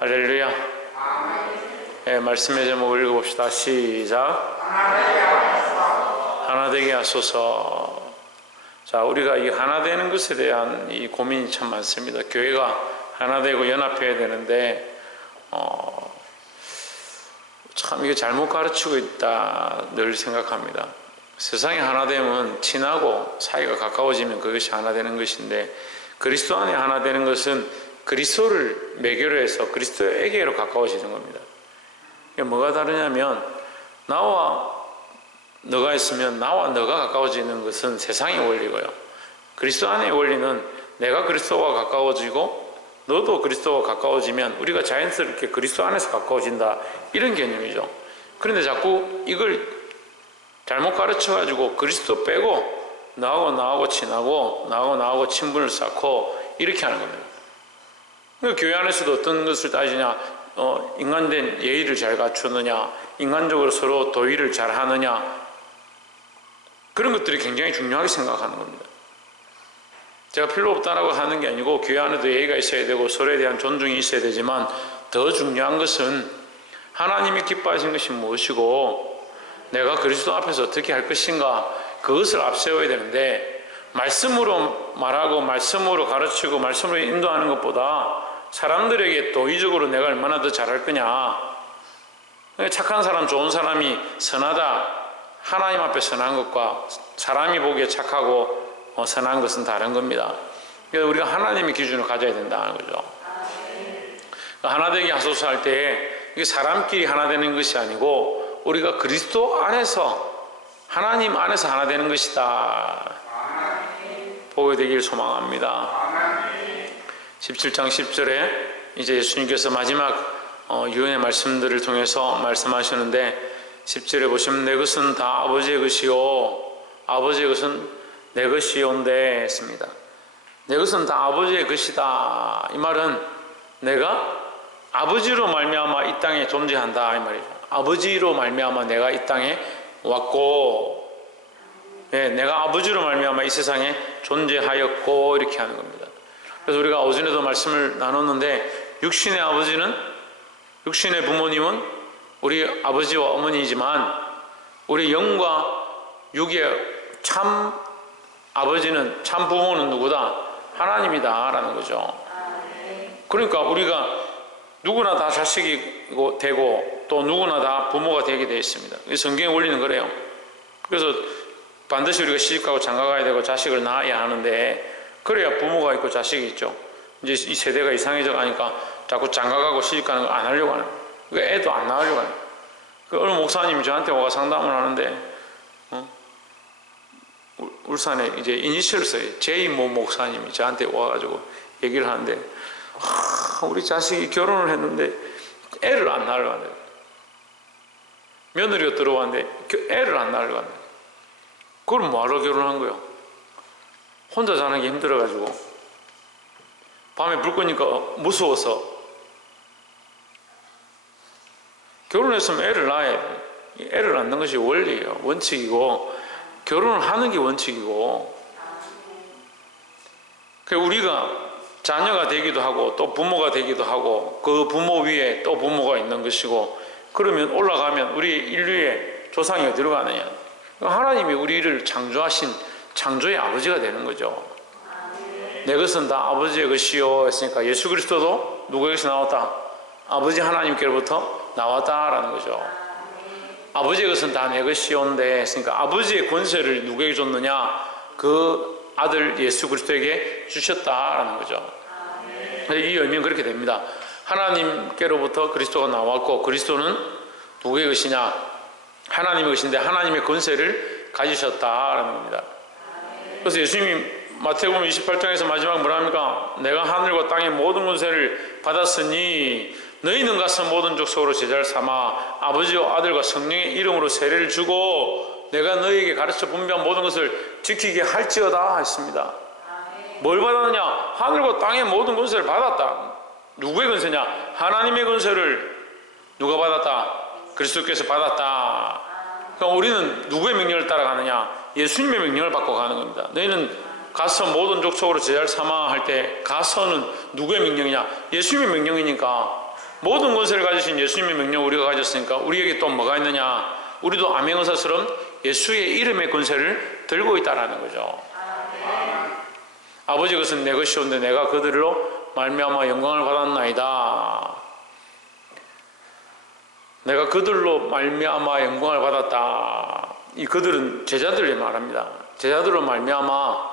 할렐루야. 네, 말씀의 제목을 읽어봅시다. 시작. 하나 되게 하소서. 자, 우리가 이 하나 되는 것에 대한 이 고민이 참 많습니다. 교회가 하나 되고 연합해야 되는데 참 이게 잘못 가르치고 있다 늘 생각합니다. 세상이 하나 되면 친하고 사이가 가까워지면 그것이 하나 되는 것인데, 그리스도 안에 하나 되는 것은 그리스도를 매개로 해서 그리스도에게로 가까워지는 겁니다. 이게 뭐가 다르냐면, 나와 너가 있으면 나와 너가 가까워지는 것은 세상의 원리고요, 그리스도 안의 원리는 내가 그리스도와 가까워지고 너도 그리스도와 가까워지면 우리가 자연스럽게 그리스도 안에서 가까워진다, 이런 개념이죠. 그런데 자꾸 이걸 잘못 가르쳐가지고 그리스도 빼고 나하고 친하고 나하고 친분을 쌓고 이렇게 하는 겁니다. 그러니까 교회 안에서도 어떤 것을 따지냐, 인간된 예의를 잘 갖추느냐, 인간적으로 서로 도의를 잘 하느냐, 그런 것들이 굉장히 중요하게 생각하는 겁니다. 제가 필요 없다라고 하는 게 아니고, 교회 안에도 예의가 있어야 되고 서로에 대한 존중이 있어야 되지만, 더 중요한 것은 하나님이 기뻐하신 것이 무엇이고 내가 그리스도 앞에서 어떻게 할 것인가, 그것을 앞세워야 되는데, 말씀으로 말하고 말씀으로 가르치고 말씀으로 인도하는 것보다 사람들에게 도의적으로 내가 얼마나 더 잘할 거냐, 착한 사람, 좋은 사람이 선하다, 하나님 앞에 선한 것과 사람이 보기에 착하고 선한 것은 다른 겁니다. 그래서 우리가 하나님의 기준을 가져야 된다는 거죠. 하나 되게 하소서 할 때 이게 사람끼리 하나 되는 것이 아니고 우리가 그리스도 안에서, 하나님 안에서 하나 되는 것이다, 보게 되길 소망합니다. 17장 10절에 이제 예수님께서 마지막 유언의 말씀들을 통해서 말씀하시는데, 10절에 보시면 내 것은 다 아버지의 것이요 아버지의 것은 내 것이온데 했습니다. 내 것은 다 아버지의 것이다, 이 말은 내가 아버지로 말미암아 이 땅에 존재한다, 이 말이죠. 아버지로 말미암아 내가 이 땅에 왔고, 내가 아버지로 말미암아 이 세상에 존재하였고, 이렇게 하는 겁니다. 그래서 우리가 오전에도 말씀을 나눴는데, 육신의 아버지는, 육신의 부모님은 우리 아버지와 어머니이지만 우리 영과 육의 참 아버지는, 참 부모는 누구다? 하나님이다 라는 거죠. 그러니까 우리가 누구나 다 자식이 되고 또 누구나 다 부모가 되게 되어 있습니다. 성경의 원리는 그래요. 그래서 반드시 우리가 시집가고 장가가야 되고 자식을 낳아야 하는데, 그래야 부모가 있고 자식이 있죠. 이제 이 세대가 이상해져 가니까 자꾸 장가가고 시집가는 거 안 하려고 하는 거예요. 그러니까 애도 안 낳으려고 하는 거예요. 어느 목사님이 저한테 와서 상담을 하는데, 울산에 이제 이니셜을 써요. 제이모 목사님이 저한테 와가지고 얘기를 하는데, 우리 자식이 결혼을 했는데 애를 안 낳으려고 한대요. 며느리가 들어왔는데 애를 안 낳으려고 한대요. 그걸 뭐하러 결혼한 거예요? 혼자 자는 게 힘들어가지고 밤에 불 끄니까 무서워서. 결혼했으면 애를 낳아야 돼. 애를 낳는 것이 원리예요. 원칙이고, 결혼을 하는 게 원칙이고, 우리가 자녀가 되기도 하고 또 부모가 되기도 하고 그 부모 위에 또 부모가 있는 것이고, 그러면 올라가면 우리 인류의 조상이 어디로 가느냐? 하나님이 우리를 창조하신 창조의 아버지가 되는 거죠. 내 것은 다 아버지의 것이요 했으니까 예수 그리스도도 누구에게서 나왔다? 아버지 하나님께로부터 나왔다라는 거죠. 아버지의 것은 다 내 것이온데 했으니까 아버지의 권세를 누구에게 줬느냐? 그 아들 예수 그리스도에게 주셨다라는 거죠. 이 의미는 그렇게 됩니다. 하나님께로부터 그리스도가 나왔고, 그리스도는 누구의 것이냐? 하나님의 것인데 하나님의 권세를 가지셨다라는 겁니다. 그래서 예수님이 마태복음 28장에서 마지막 뭐라 합니까? 내가 하늘과 땅의 모든 권세를 받았으니 너희는 가서 모든 족속으로 제자를 삼아 아버지와 아들과 성령의 이름으로 세례를 주고 내가 너희에게 가르쳐 분배한 모든 것을 지키게 할지어다 했습니다. 뭘 받았느냐? 하늘과 땅의 모든 권세를 받았다. 누구의 권세냐? 하나님의 권세를 누가 받았다? 그리스도께서 받았다. 그러니까 우리는 누구의 명령을 따라가느냐? 예수님의 명령을 받고 가는 겁니다. 너희는 가서 모든 족속으로 제자를 삼아 할 때 가서는 누구의 명령이냐? 예수님의 명령이니까 모든 권세를 가지신 예수님의 명령 우리가 가졌으니까 우리에게 또 뭐가 있느냐? 우리도 암행어사처럼 예수의 이름의 권세를 들고 있다라는 거죠. 아버지 것은 내 것이온데 내가 그들로 말미암아 영광을 받았나이다. 내가 그들로 말미암아 영광을 받았다. 이 그들은 제자들을 말합니다. 제자들로 말미암아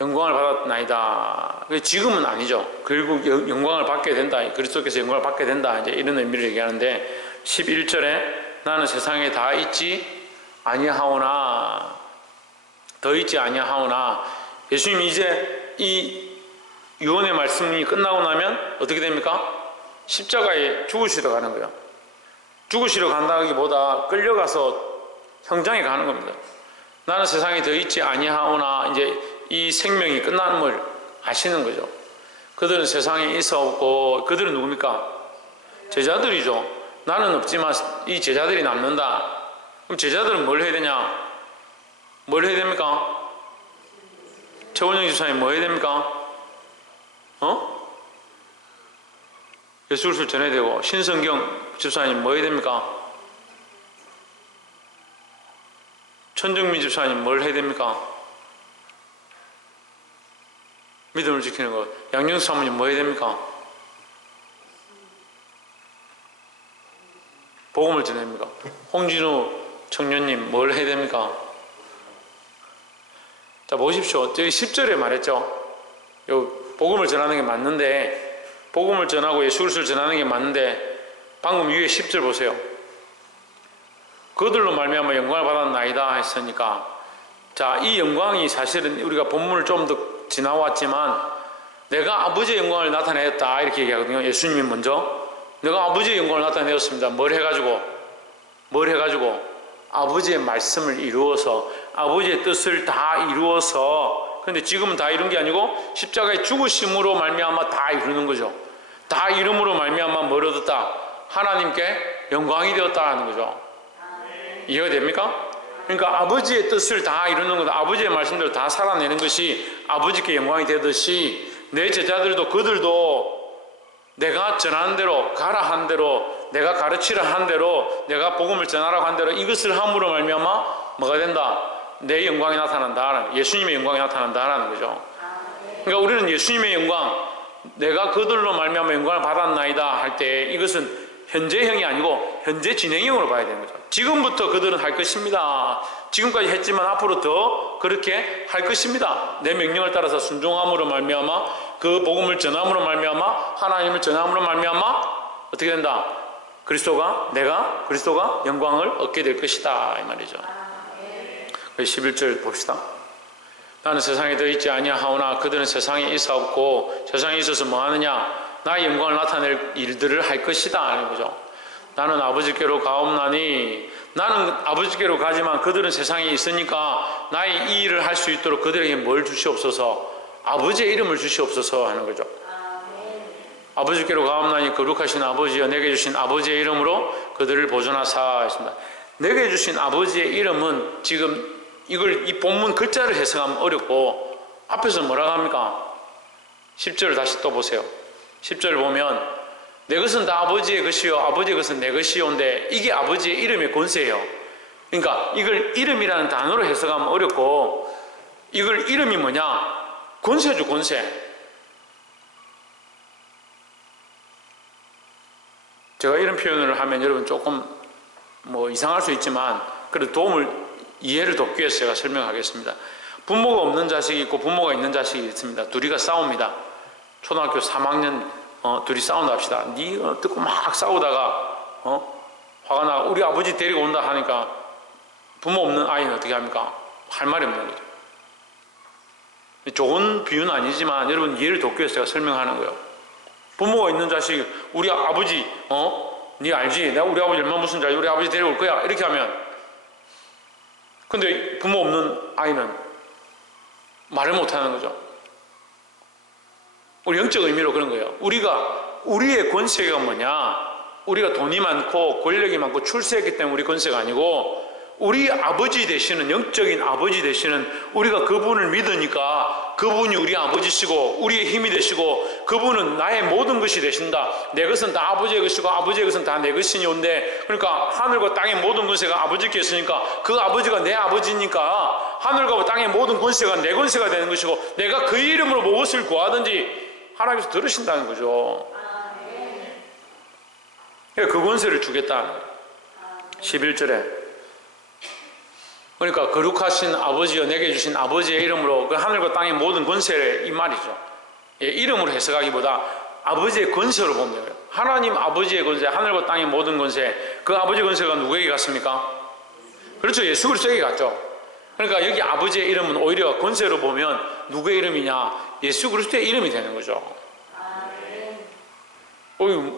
영광을 받았나이다. 지금은 아니죠. 결국 영광을 받게 된다. 그리스도께서 영광을 받게 된다. 이제 이런 의미를 얘기하는데 11절에 나는 세상에 다 있지 아니하오나 더 있지 아니하오나 예수님이 이제 이 유언의 말씀이 끝나고 나면 어떻게 됩니까? 십자가에 죽으시러 가는 거예요. 죽으시러 간다기보다 끌려가서 형장에 가는 겁니다. 나는 세상에 더 있지 아니하오나 이제 이 생명이 끝남을 아시는 거죠. 그들은 세상에 있어 없고 그들은 누굽니까? 제자들이죠. 나는 없지만 이 제자들이 남는다. 그럼 제자들은 뭘 해야 되냐? 뭘 해야 됩니까? 최원영 집사님 뭐 해야 됩니까? 예수를 전해야 되고 신성경 집사님 뭐 해야 됩니까? 천정민 집사님 뭘 해야 됩니까? 믿음을 지키는 것. 양영수 사모님 뭐 해야 됩니까? 복음을 전합니까? 홍진우 청년님 뭘 해야 됩니까? 자 보십시오. 저기 10절에 말했죠. 요 복음을 전하는 게 맞는데 복음을 전하고 예수 그리스도를 전하는 게 맞는데 방금 위에 10절 보세요. 그들로 말미암아 영광을 받았나이다 했으니까 자, 이 영광이 사실은 우리가 본문을 좀 더 지나왔지만 내가 아버지의 영광을 나타내었다 이렇게 얘기하거든요. 예수님이 먼저 내가 아버지의 영광을 나타내었습니다. 뭘 해가지고 아버지의 말씀을 이루어서 아버지의 뜻을 다 이루어서 그런데 지금은 다 이룬 게 아니고 십자가의 죽으심으로 말미암아 다 이루는 거죠. 다 이름으로 말미암아 뭘 얻었다? 하나님께 영광이 되었다는 거죠. 이해가 됩니까? 그러니까 아버지의 뜻을 다 이루는 것, 아버지의 말씀대로 다 살아내는 것이 아버지께 영광이 되듯이 내 제자들도 그들도 내가 전하는 대로 가라 한 대로 내가 가르치라 한 대로 내가 복음을 전하라고 한 대로 이것을 함으로 말미암아 뭐가 된다? 내 영광이 나타난다. 예수님의 영광이 나타난다라는 거죠. 그러니까 우리는 예수님의 영광 내가 그들로 말미암아 영광을 받았나이다 할 때 이것은 현재형이 아니고 현재 진행형으로 봐야 되는 거죠. 지금부터 그들은 할 것입니다. 지금까지 했지만 앞으로 더 그렇게 할 것입니다. 내 명령을 따라서 순종함으로 말미암아 그 복음을 전함으로 말미암아 하나님을 전함으로 말미암아 어떻게 된다? 내가 그리스도가 영광을 얻게 될 것이다 이 말이죠. 11절 봅시다. 나는 세상에 더 있지 아니하오나 그들은 세상에 있어 없고 세상에 있어서 뭐 하느냐? 나의 영광을 나타낼 일들을 할 것이다 하는 거죠. 나는 아버지께로 가옵나니 나는 아버지께로 가지만 그들은 세상에 있으니까 나의 이 일을 할 수 있도록 그들에게 뭘 주시옵소서? 아버지의 이름을 주시옵소서 하는 거죠. 아버지께로 가옵나니 거룩하신 아버지여 내게 주신 아버지의 이름으로 그들을 보존하사 했습니다. 내게 주신 아버지의 이름은 지금 이걸 이 본문 글자를 해석하면 어렵고 앞에서 뭐라고 합니까? 10절을 다시 또 보세요. 10절 보면 내 것은 다 아버지의 것이요 아버지의 것은 내 것이요인데 이게 아버지의 이름의 권세예요. 그러니까 이걸 이름이라는 단어로 해석하면 어렵고 이걸 이름이 뭐냐? 권세죠, 권세. 제가 이런 표현을 하면 여러분 조금 뭐 이상할 수 있지만 그래도 이해를 돕기 위해서 제가 설명하겠습니다. 부모가 없는 자식이 있고 부모가 있는 자식이 있습니다. 둘이가 싸웁니다. 초등학교 3학년 둘이 싸운다 합시다. 듣고 막 싸우다가 화가 나 우리 아버지 데리고 온다 하니까 부모 없는 아이는 어떻게 합니까? 할 말이 없는 거죠. 좋은 비유는 아니지만 여러분 이해를 돕기 위해서 제가 설명하는 거예요. 부모가 있는 자식이 우리 아버지 네 알지? 내가 우리 아버지 얼마나 무슨 줄 알지? 우리 아버지 데려올 거야 이렇게 하면 근데 부모 없는 아이는 말을 못하는 거죠. 우리 영적 의미로 그런 거예요. 우리의 권세가 뭐냐? 우리가 돈이 많고 권력이 많고 출세했기 때문에 우리 권세가 아니고 우리 아버지 되시는, 영적인 아버지 되시는 우리가 그분을 믿으니까 그분이 우리 아버지시고 우리의 힘이 되시고 그분은 나의 모든 것이 되신다. 내 것은 다 아버지의 것이고 아버지의 것은 다 내 것이니온데, 그러니까 하늘과 땅의 모든 권세가 아버지께 있으니까 그 아버지가 내 아버지니까 하늘과 땅의 모든 권세가 내 권세가 되는 것이고, 내가 그 이름으로 무엇을 구하든지 하나님께서 들으신다는 거죠. 그러니까 그 권세를 주겠다. 11절에 그러니까 거룩하신 아버지여 내게 주신 아버지의 이름으로 그 하늘과 땅의 모든 권세를, 이 말이죠. 예, 이름으로 해석하기보다 아버지의 권세로 보면 돼요. 하나님 아버지의 권세, 하늘과 땅의 모든 권세, 그 아버지의 권세가 누구에게 갔습니까? 그렇죠. 예수 그리스도에게 갔죠. 그러니까 여기 아버지의 이름은 오히려 권세로 보면 누구의 이름이냐? 예수 그리스도의 이름이 되는 거죠.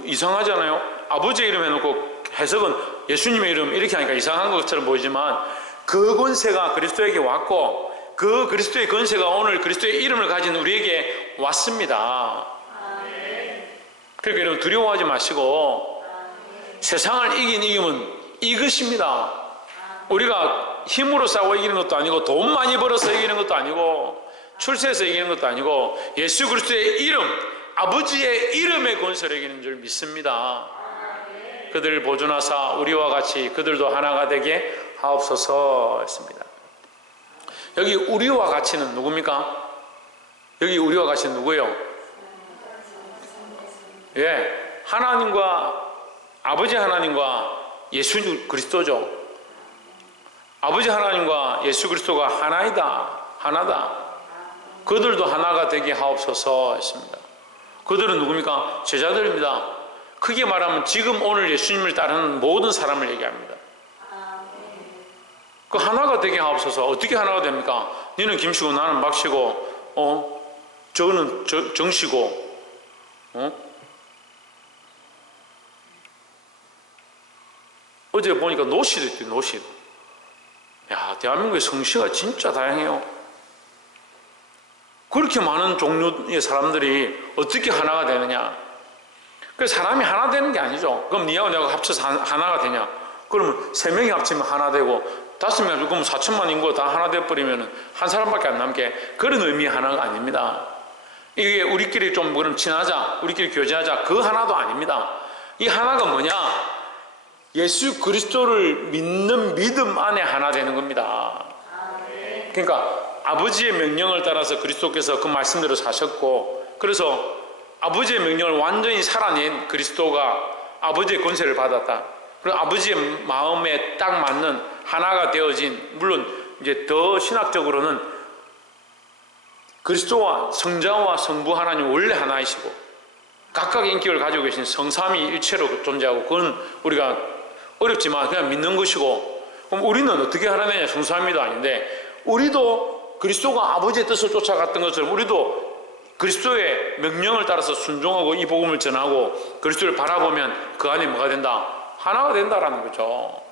이상하잖아요. 아버지의 이름 해놓고 해석은 예수님의 이름 이렇게 하니까 이상한 것처럼 보이지만, 그 권세가 그리스도에게 왔고 그 그리스도의 권세가 오늘 그리스도의 이름을 가진 우리에게 왔습니다. 그러니까 여러분 두려워하지 마시고, 세상을 이긴 이김은 이것입니다. 우리가 힘으로 싸워 이기는 것도 아니고, 돈 많이 벌어서 이기는 것도 아니고, 출세해서 이기는 것도 아니고, 예수 그리스도의 이름, 아버지의 이름의 권세를 이기는 줄 믿습니다. 그들을 보존하사 우리와 같이 그들도 하나가 되게 하옵소서 했습니다. 여기 우리와 같이는 누굽니까? 여기 우리와 같이는 누구예요? 예, 하나님과, 아버지 하나님과 예수 그리스도죠. 아버지 하나님과 예수 그리스도가 하나이다, 하나다. 그들도 하나가 되게 하옵소서 했습니다. 그들은 누굽니까? 제자들입니다. 크게 말하면 지금 오늘 예수님을 따르는 모든 사람을 얘기합니다. 그 하나가 되게 하옵소서. 어떻게 하나가 됩니까? 너는 김씨고 나는 박씨고 저는 정씨고 어제 보니까 노씨도 있대요. 노씨도. 야, 대한민국의 성씨가 진짜 다양해요. 그렇게 많은 종류의 사람들이 어떻게 하나가 되느냐? 그 사람이 하나 되는 게 아니죠. 그럼 니하고 내가 합쳐서 하나가 되냐? 그러면 3명이 합치면 하나 되고 5명이 합치면 4천만 인구가 다 하나 돼버리면 한 사람밖에 안 남게, 그런 의미의 하나가 아닙니다. 이게 우리끼리 좀 그럼 친하자, 우리끼리 교제하자, 그 하나도 아닙니다. 이 하나가 뭐냐? 예수 그리스도를 믿는 믿음 안에 하나 되는 겁니다. 그러니까 아버지의 명령을 따라서 그리스도께서 그 말씀대로 사셨고, 그래서 아버지의 명령을 완전히 살아낸 그리스도가 아버지의 권세를 받았다. 그리고 아버지의 마음에 딱 맞는 하나가 되어진, 물론 이제 더 신학적으로는 그리스도와 성자와 성부 하나님 원래 하나이시고 각각의 인격을 가지고 계신 성삼위 일체로 존재하고, 그건 우리가 어렵지만 그냥 믿는 것이고, 그럼 우리는 어떻게 하나 되냐? 성삼위도 아닌데, 우리도 그리스도가 아버지의 뜻을 쫓아갔던 것처럼 우리도 그리스도의 명령을 따라서 순종하고 이 복음을 전하고 그리스도를 바라보면 그 안에 뭐가 된다? 하나가 된다라는 거죠.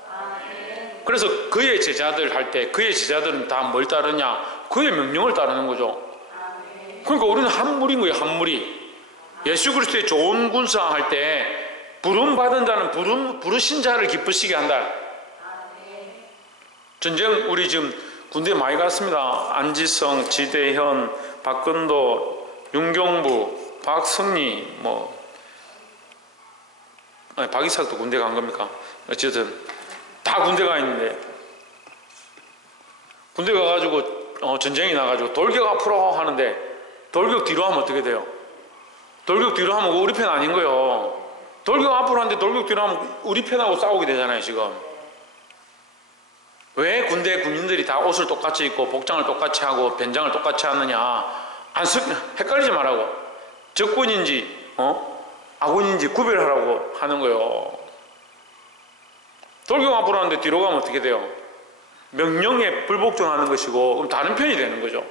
그래서 그의 제자들 할 때 그의 제자들은 다 뭘 따르냐? 그의 명령을 따르는 거죠. 그러니까 우리는 한 무리인 거예요. 한 무리. 예수 그리스도의 좋은 군사 할 때 부름 받은 자는 부르신 자를 기쁘시게 한다. 전쟁 우리 지금 군대 많이 갔습니다. 안지성, 지대현, 박근도, 윤경부, 박성리, 박이삭도 군대 간 겁니까? 어쨌든 다 군대 가 있는데, 군대 가가지고 전쟁이 나가지고 돌격 앞으로 하는데 돌격 뒤로 하면 어떻게 돼요? 돌격 뒤로 하면 우리 편 아닌 거예요. 돌격 앞으로 하는데 돌격 뒤로 하면 우리 편하고 싸우게 되잖아요. 지금 왜 군인들이 다 옷을 똑같이 입고 복장을 똑같이 하고 변장을 똑같이 하느냐? 헷갈리지 말라고. 적군인지 아군인지 구별하라고 하는 거예요. 돌격 앞으로 하는데 뒤로 가면 어떻게 돼요? 명령에 불복종하는 것이고, 그럼 다른 편이 되는 거죠.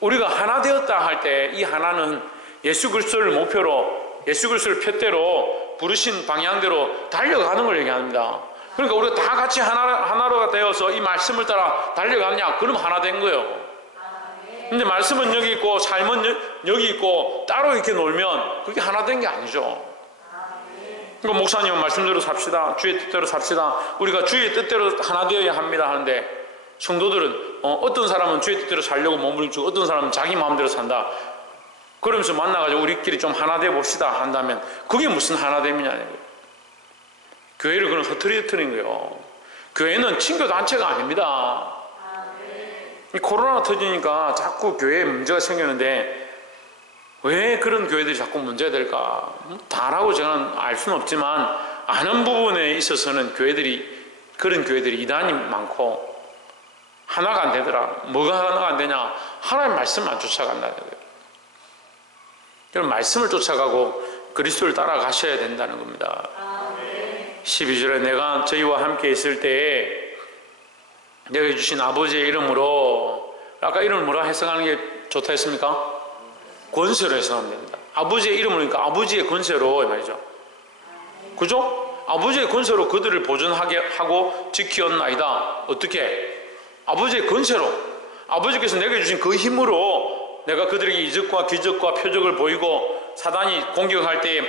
우리가 하나 되었다 할 때 이 하나는 예수 그리스도를 목표로, 예수 그리스도를 표대로 부르신 방향대로 달려가는 걸 얘기합니다. 그러니까 우리가 다 같이 하나로 되어서 이 말씀을 따라 달려가느냐? 그럼 하나 된 거예요. 근데 말씀은 여기 있고 삶은 여기 있고 따로 이렇게 놀면 그게 하나 된 게 아니죠. 그러니까 목사님은 말씀대로 삽시다. 주의 뜻대로 삽시다. 우리가 주의 뜻대로 하나 되어야 합니다 하는데, 성도들은 어떤 사람은 주의 뜻대로 살려고 몸을 주고 어떤 사람은 자기 마음대로 산다. 그러면서 만나가지고 우리끼리 좀 하나 되어 봅시다 한다면 그게 무슨 하나됨이냐는 거예요. 교회를 그런 흐트리는 거예요. 교회는 친교단체가 아닙니다. 이 코로나 터지니까 자꾸 교회에 문제가 생기는데 왜 그런 교회들이 자꾸 문제가 될까? 다라고 저는 알 수는 없지만 아는 부분에 있어서는 그런 교회들이 이단이 많고 하나가 안 되더라. 뭐가 하나가 안 되냐? 하나님의 말씀을 안 쫓아간다는 거예요. 그럼 말씀을 쫓아가고 그리스도를 따라가셔야 된다는 겁니다. 12절에 내가 저희와 함께 있을 때에 내가 주신 아버지의 이름으로, 아까 이름을 뭐라 해석하는 게 좋다 했습니까? 권세로 해석하면 됩니다. 아버지의 이름으로, 그러니까 아버지의 권세로 이 말이죠. 그죠? 아버지의 권세로 그들을 보존하게 하고 지키었나이다. 어떻게? 아버지의 권세로, 아버지께서 내게 주신 그 힘으로 내가 그들에게 이적과 기적과 표적을 보이고 사단이 공격할 때에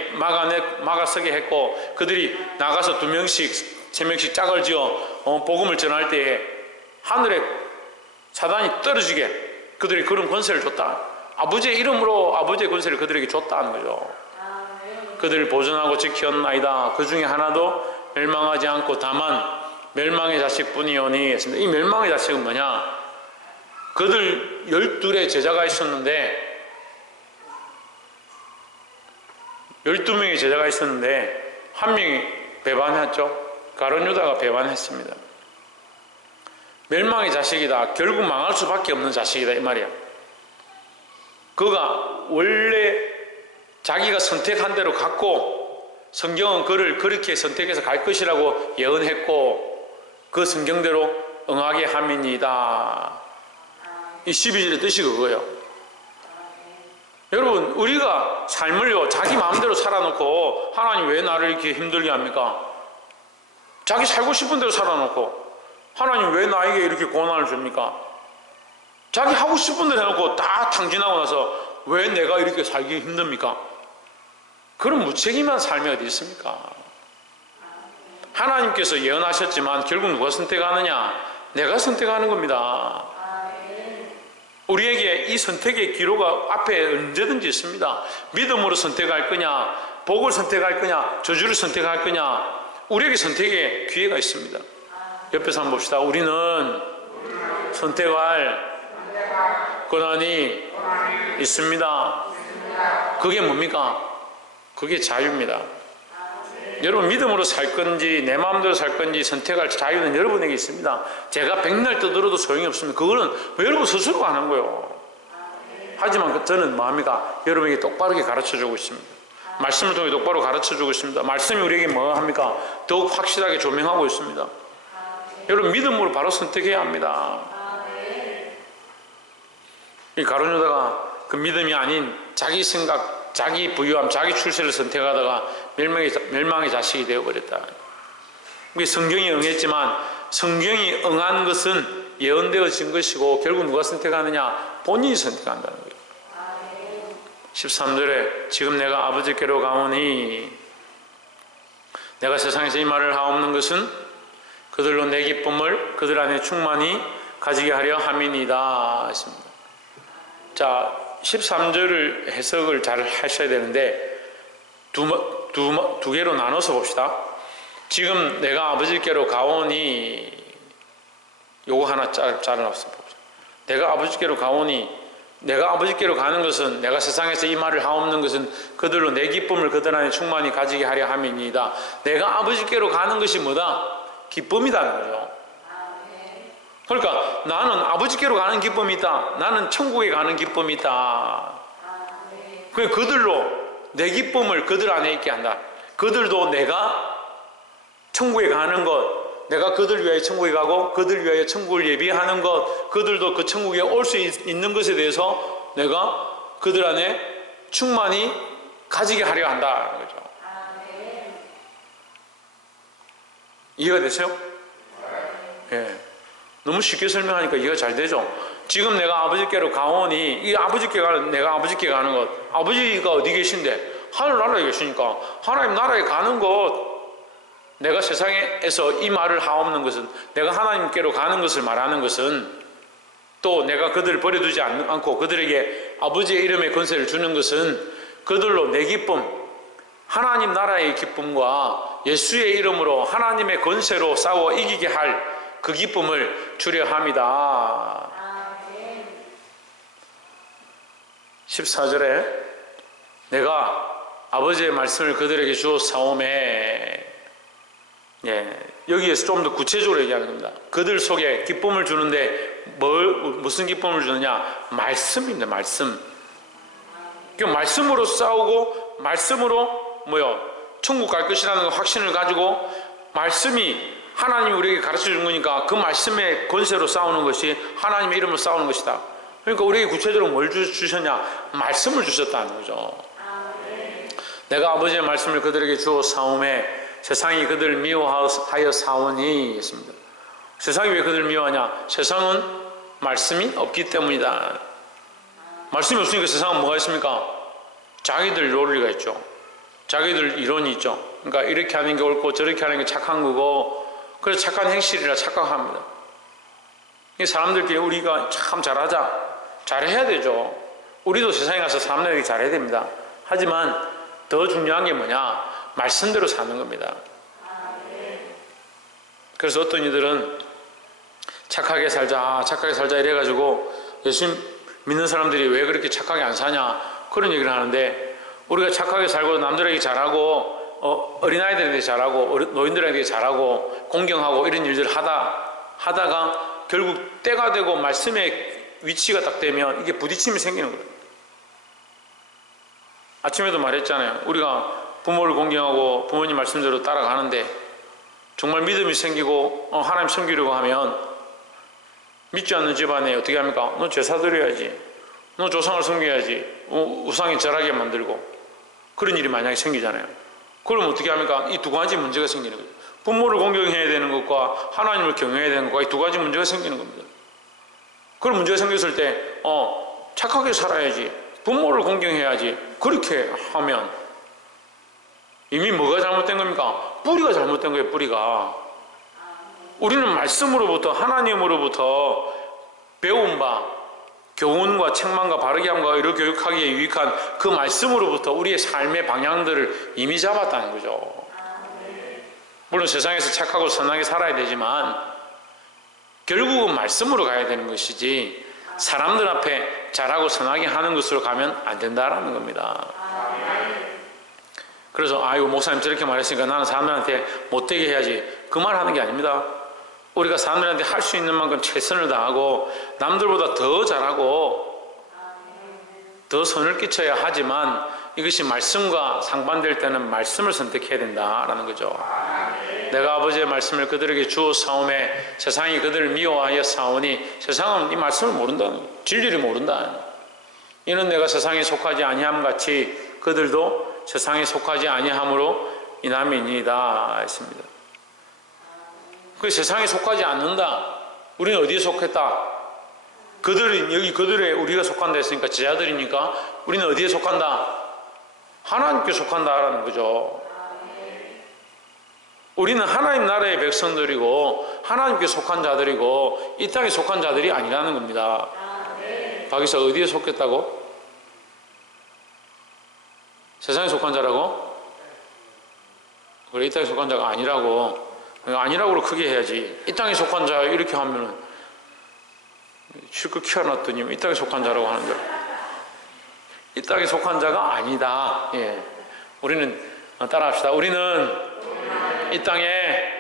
막아서게 했고, 그들이 나가서 2명씩 3명씩 짝을 지어 복음을 전할 때에 하늘에 사단이 떨어지게 그들이 그런 권세를 줬다. 아버지의 이름으로 아버지의 권세를 그들에게 줬다는 거죠. 그들을 보존하고 지켰나이다. 그 중에 하나도 멸망하지 않고 다만 멸망의 자식뿐이오니 했습니다. 이 멸망의 자식은 뭐냐? 그들 12의 제자가 있었는데 12명의 제자가 있었는데 한 명이 배반했죠. 가룟 유다가 배반했습니다. 멸망의 자식이다. 결국 망할 수밖에 없는 자식이다 이 말이야. 그가 원래 자기가 선택한 대로 갔고 성경은 그를 그렇게 선택해서 갈 것이라고 예언했고 그 성경대로 응하게 함이니이다. 이 12절의 뜻이 그거예요. 여러분, 우리가 삶을요 자기 마음대로 살아놓고 하나님 왜 나를 이렇게 힘들게 합니까? 자기 살고 싶은 대로 살아놓고 하나님 왜 나에게 이렇게 고난을 줍니까? 자기 하고 싶은 대로 해놓고 다 탕진하고 나서 왜 내가 이렇게 살기 힘듭니까? 그런 무책임한 삶이 어디 있습니까? 하나님께서 예언하셨지만 결국 누가 선택하느냐? 내가 선택하는 겁니다. 우리에게 이 선택의 기로가 앞에 언제든지 있습니다. 믿음으로 선택할 거냐, 복을 선택할 거냐, 저주를 선택할 거냐, 우리에게 선택의 기회가 있습니다. 옆에서 한번 봅시다. 우리는 선택할 권한이 있습니다. 그게 뭡니까? 그게 자유입니다. 여러분, 믿음으로 살 건지 내 마음대로 살 건지 선택할 자유는 여러분에게 있습니다. 제가 백날 떠들어도 소용이 없습니다. 그거는 여러분 스스로가 하는 거예요. 하지만 저는 마음이가 여러분에게 똑바르게 가르쳐주고 있습니다. 말씀을 통해 똑바로 가르쳐주고 있습니다. 말씀이 우리에게 뭐 합니까? 더욱 확실하게 조명하고 있습니다. 여러분, 믿음으로 바로 선택해야 합니다. 이 가룟 유다가 그 믿음이 아닌 자기 생각, 자기 부유함, 자기 출세를 선택하다가 멸망의 자식이 되어버렸다. 이게 성경이 응했지만 성경이 응한 것은 예언되어진 것이고 결국 누가 선택하느냐? 본인이 선택한다는 거예요. 13절에 지금 내가 아버지께로 가오니 내가 세상에서 이 말을 하옵는 것은 그들로 내 기쁨을 그들 안에 충만히 가지게 하려 함이니이다 했습니다. 자, 13절을 해석을 잘 하셔야 되는데 두 개로 나눠서 봅시다. 지금 내가 아버지께로 가오니 요거 하나 잘라놨어 봅시다. 내가 아버지께로 가오니, 내가 아버지께로 가는 것은, 내가 세상에서 이 말을 하옵는 것은 그들로 내 기쁨을 그들 안에 충만히 가지게 하려 함이니이다. 내가 아버지께로 가는 것이 뭐다? 기쁨이다는 거죠. 그러니까 나는 아버지께로 가는 기쁨이 있다. 나는 천국에 가는 기쁨이 있다. 그러니까 그들로 내 기쁨을 그들 안에 있게 한다. 그들도 내가 천국에 가는 것, 내가 그들 위하여 천국에 가고 그들 위하여 천국을 예비하는 것, 그들도 그 천국에 올 수 있는 것에 대해서 내가 그들 안에 충만히 가지게 하려 한다. 그죠? 이해가 되세요? 예. 너무 쉽게 설명하니까 이해가 잘 되죠? 지금 내가 아버지께로 가오니, 이 아버지께 가는, 내가 아버지께 가는 것, 아버지가 어디 계신데? 하늘나라에 계시니까 하나님 나라에 가는 것, 내가 세상에서 이 말을 하옵는 것은, 내가 하나님께로 가는 것을 말하는 것은, 또 내가 그들을 버려두지 않고 그들에게 아버지의 이름의 권세를 주는 것은 그들로 내 기쁨, 하나님 나라의 기쁨과 예수의 이름으로 하나님의 권세로 싸워 이기게 할 그 기쁨을 주려 합니다. 14절에 내가 아버지의 말씀을 그들에게 주어 사오매, 여기에서 좀 더 구체적으로 얘기하는 겁니다. 그들 속에 기쁨을 주는데 무슨 기쁨을 주느냐? 말씀입니다. 말씀. 그 말씀으로 싸우고 말씀으로 천국 갈 것이라는 확신을 가지고, 말씀이 하나님이 우리에게 가르쳐 준 거니까 그 말씀의 권세로 싸우는 것이 하나님의 이름으로 싸우는 것이다. 그러니까 우리에게 구체적으로 뭘 주셨냐? 말씀을 주셨다는 거죠. 내가 아버지의 말씀을 그들에게 주어 사오매 세상이 그들을 미워하여 사오니 했습니다. 세상이 왜 그들을 미워하냐? 세상은 말씀이 없기 때문이다. 말씀이 없으니까 세상은 뭐가 있습니까? 자기들 논리가 있죠. 자기들 이론이 있죠. 그러니까 이렇게 하는 게 옳고 저렇게 하는 게 착한 거고, 그래서 착한 행실이라 착각합니다. 사람들끼리 우리가 참 잘해야 되죠. 우리도 세상에 가서 사람들에게 잘해야 됩니다. 하지만 더 중요한 게 뭐냐? 말씀대로 사는 겁니다. 그래서 어떤 이들은 착하게 살자 이래가지고 예수 믿는 사람들이 왜 그렇게 착하게 안 사냐, 그런 얘기를 하는데, 우리가 착하게 살고 남들에게 잘하고 어린아이들에게 잘하고 노인들에게 잘하고 공경하고 이런 일들을 하다가 결국 때가 되고 말씀의 위치가 딱 되면 이게 부딪힘이 생기는 거예요. 아침에도 말했잖아요. 우리가 부모를 공경하고 부모님 말씀대로 따라가는데 정말 믿음이 생기고 하나님 섬기려고 하면, 믿지 않는 집안에 어떻게 합니까? 너 제사 드려야지, 너 조상을 섬겨야지, 우상이 절하게 만들고, 그런 일이 만약에 생기잖아요. 그럼 어떻게 합니까? 이 두 가지 문제가 생기는 거예요. 부모를 공경해야 되는 것과 하나님을 경외해야 되는 것과 이 두 가지 문제가 생기는 겁니다. 그런 문제가 생겼을 때 착하게 살아야지, 부모를 공경해야지, 그렇게 하면 이미 뭐가 잘못된 겁니까? 뿌리가 잘못된 거예요. 뿌리가. 우리는 말씀으로부터, 하나님으로부터 배운 바, 교훈과 책망과 바르게 함과 의로 교육하기에 유익한 그 말씀으로부터 우리의 삶의 방향들을 이미 잡았다는 거죠. 물론 세상에서 착하고 선하게 살아야 되지만 결국은 말씀으로 가야 되는 것이지, 사람들 앞에 잘하고 선하게 하는 것으로 가면 안 된다라는 겁니다. 그래서 아이고 목사님 저렇게 말했으니까 나는 사람들한테 못되게 해야지, 그 말 하는 게 아닙니다. 우리가 사람들한테 할 수 있는 만큼 최선을 다하고 남들보다 더 잘하고 더 선을 끼쳐야 하지만, 이것이 말씀과 상반될 때는 말씀을 선택해야 된다라는 거죠. 내가 아버지의 말씀을 그들에게 주어 사오매 세상이 그들을 미워하여 사오니, 세상은 이 말씀을 모른다, 진리를 모른다. 이는 내가 세상에 속하지 아니함 같이 그들도 세상에 속하지 아니함으로 인함이니이다 했습니다. 그 세상에 속하지 않는다. 우리는 어디에 속했다? 그들은 여기 그들의 우리가 속한다 했으니까 제자들이니까 우리는 어디에 속한다? 하나님께 속한다라는 거죠. 우리는 하나님 나라의 백성들이고 하나님께 속한 자들이고 이 땅에 속한 자들이 아니라는 겁니다. 박이사 어디에 속했다고? 세상에 속한 자라고? 그래, 이 땅에 속한 자가 아니라고. 아니라고 크게 해야지. 이 땅에 속한 자 이렇게 하면은 실컷 키워놨더니 이 땅에 속한 자라고 하는 줄. 이 땅에 속한 자가 아니다. 예, 우리는 따라합시다. 우리는 이 땅에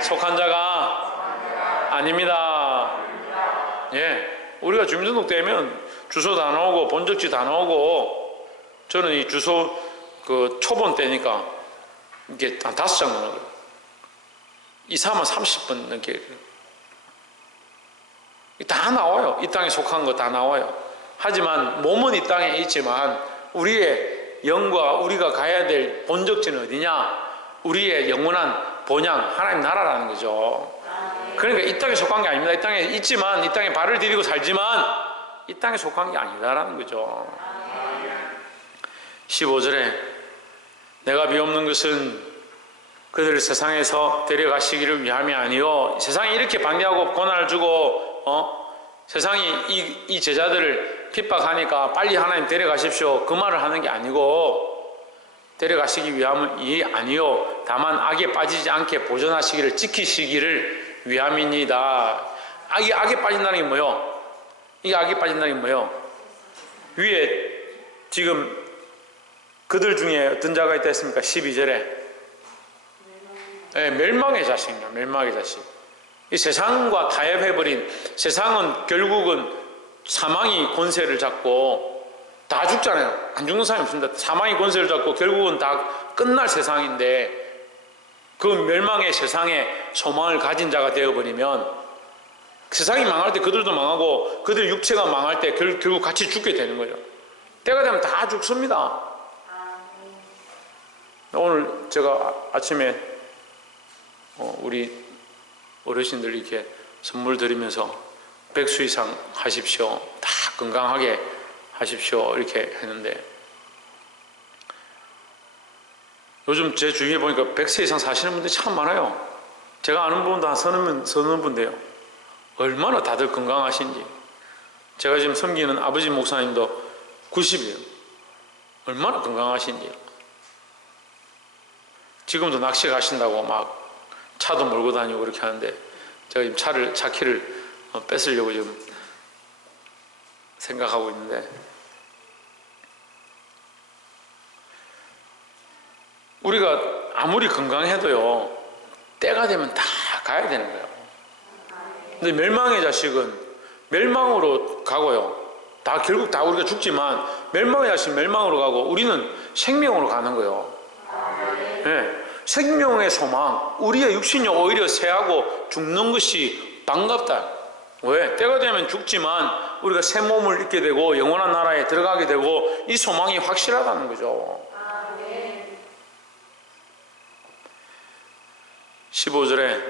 속한 자가 아닙니다. 예, 우리가 주민등록 떼면 주소 다 나오고 본적지 다 나오고, 저는 이 주소 그 초본 때니까 이게 한 5장 나오거든요. 이사하면 30분 넘게 다 나와요. 이 땅에 속한 거 다 나와요. 하지만 몸은 이 땅에 있지만 우리의 영과 우리가 가야 될 본적지는 어디냐? 우리의 영원한 본향 하나님 나라라는 거죠. 그러니까 이 땅에 속한 게 아닙니다. 이 땅에 있지만, 이 땅에 발을 디디고 살지만 이 땅에 속한 게 아니다라는 거죠. 15절에 내가 비옵는 것은 그들을 세상에서 데려가시기를 위함이 아니요 세상이 이렇게 반대하고 고난을 주고 세상이 이 제자들을 핍박하니까 빨리 하나님 데려가십시오 그 말을 하는 게 아니고 데려가시기 위함이 아니요 다만 악에 빠지지 않게 보존하시기를 지키시기를 위함입니다. 악에 빠진다는 게 뭐요? 이게 악에 빠진다는 게 뭐요? 위에 지금 그들 중에 어떤 자가 있다 했습니까? 12절에 네, 멸망의 자식이요. 멸망의 자식. 이 세상과 타협해버린 세상은 결국은 사망이 권세를 잡고 다 죽잖아요. 안 죽는 사람이 없습니다. 사망이 권세를 잡고 결국은 다 끝날 세상인데 그 멸망의 세상에 소망을 가진 자가 되어버리면 세상이 망할 때 그들도 망하고 그들 육체가 망할 때 결국 같이 죽게 되는 거죠. 때가 되면 다 죽습니다. 오늘 제가 아침에 우리 어르신들 이렇게 선물 드리면서 백수 이상 하십시오. 다 건강하게 하십시오. 이렇게 했는데 요즘 제 주위에 보니까 100세 이상 사시는 분들이 참 많아요. 제가 아는 분도 한 서너 분인데요. 얼마나 다들 건강하신지. 제가 지금 섬기는 아버지 목사님도 90이에요. 얼마나 건강하신지. 지금도 낚시 가신다고 막 차도 몰고 다니고 그렇게 하는데 제가 지금 차 키를 뺏으려고 지금 생각하고 있는데 우리가 아무리 건강해도요 때가 되면 다 가야 되는 거예요. 근데 멸망의 자식은 멸망으로 가고요. 다 결국 다 우리가 죽지만 멸망의 자식 멸망으로 가고 우리는 생명으로 가는 거예요. 네. 생명의 소망, 우리의 육신이 오히려 쇠하고 죽는 것이 반갑다. 왜? 때가 되면 죽지만 우리가 새 몸을 입게 되고 영원한 나라에 들어가게 되고 이 소망이 확실하다는 거죠. 15절에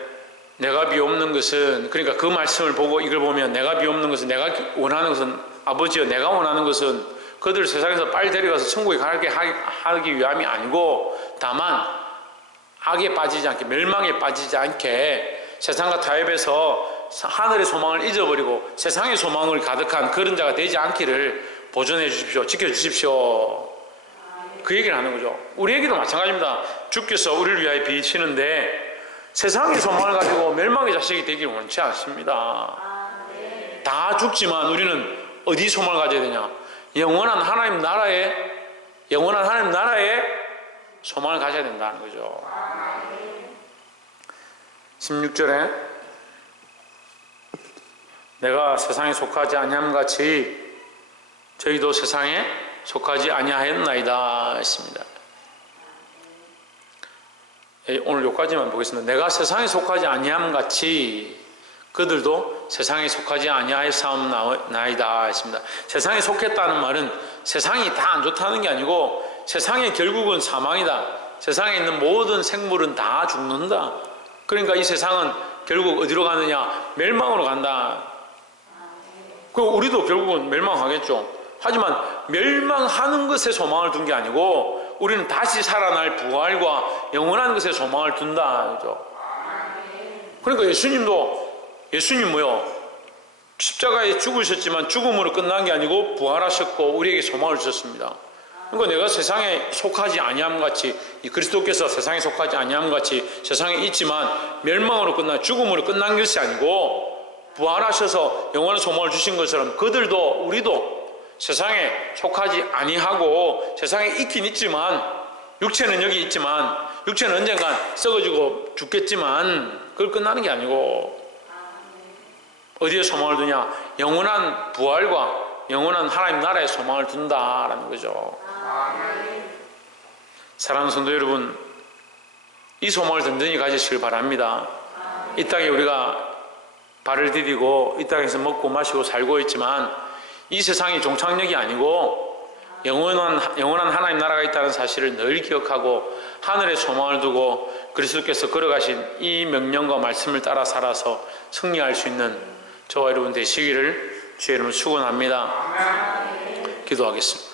내가 비옵는 것은, 그러니까 그 말씀을 보고 이걸 보면 내가 비옵는 것은, 내가 원하는 것은, 아버지여 내가 원하는 것은 그들을 세상에서 빨리 데려가서 천국에 가게 하기 위함이 아니고 다만 악에 빠지지 않게, 멸망에 빠지지 않게 세상과 타협해서 하늘의 소망을 잊어버리고 세상의 소망을 가득한 그런 자가 되지 않기를 보존해 주십시오. 지켜주십시오. 그 얘기를 하는 거죠. 우리에게도 마찬가지입니다. 주께서 우리를 위하여 비치는데 세상의 소망을 가지고 멸망의 자식이 되기를 원치 않습니다. 다 죽지만 우리는 어디 소망을 가져야 되냐? 영원한 하나님 나라에 소망을 가져야 된다는 거죠. 16절에 내가 세상에 속하지 아니함 같이 저희도 세상에 속하지 아니하였나이다 했습니다. 오늘 여기까지만 보겠습니다. 내가 세상에 속하지 아니함 같이 그들도 세상에 속하지 아니하였사옵나이다 했습니다. 세상에 속했다는 말은 세상이 다 안 좋다는 게 아니고 세상의 결국은 사망이다. 세상에 있는 모든 생물은 다 죽는다. 그러니까 이 세상은 결국 어디로 가느냐? 멸망으로 간다. 그리고 우리도 결국은 멸망하겠죠. 하지만 멸망하는 것에 소망을 둔 게 아니고 우리는 다시 살아날 부활과 영원한 것에 소망을 둔다. 그죠? 그러니까 예수님 뭐요? 십자가에 죽으셨지만 죽음으로 끝난 게 아니고 부활하셨고 우리에게 소망을 주셨습니다. 그러니까 내가 세상에 속하지 아니함 같이, 이 그리스도께서 세상에 속하지 아니함 같이 세상에 있지만 멸망으로 끝난, 죽음으로 끝난 것이 아니고 부활하셔서 영원한 소망을 주신 것처럼 그들도, 우리도 세상에 속하지 아니하고 세상에 있긴 있지만, 육체는 여기 있지만 육체는 언젠간 썩어지고 죽겠지만 그걸 끝나는 게 아니고 어디에 소망을 두냐? 영원한 부활과 영원한 하나님 나라에 소망을 둔다라는 거죠. 사랑하는 성도 여러분, 이 소망을 든든히 가지시길 바랍니다. 이 땅에 우리가 발을 디디고 이 땅에서 먹고 마시고 살고 있지만 이 세상이 종착역이 아니고 영원한 하나님 나라가 있다는 사실을 늘 기억하고 하늘에 소망을 두고 그리스도께서 걸어가신 이 명령과 말씀을 따라 살아서 승리할 수 있는 저와 여러분 되시기를 주의 이름으로 축원합니다. 기도하겠습니다.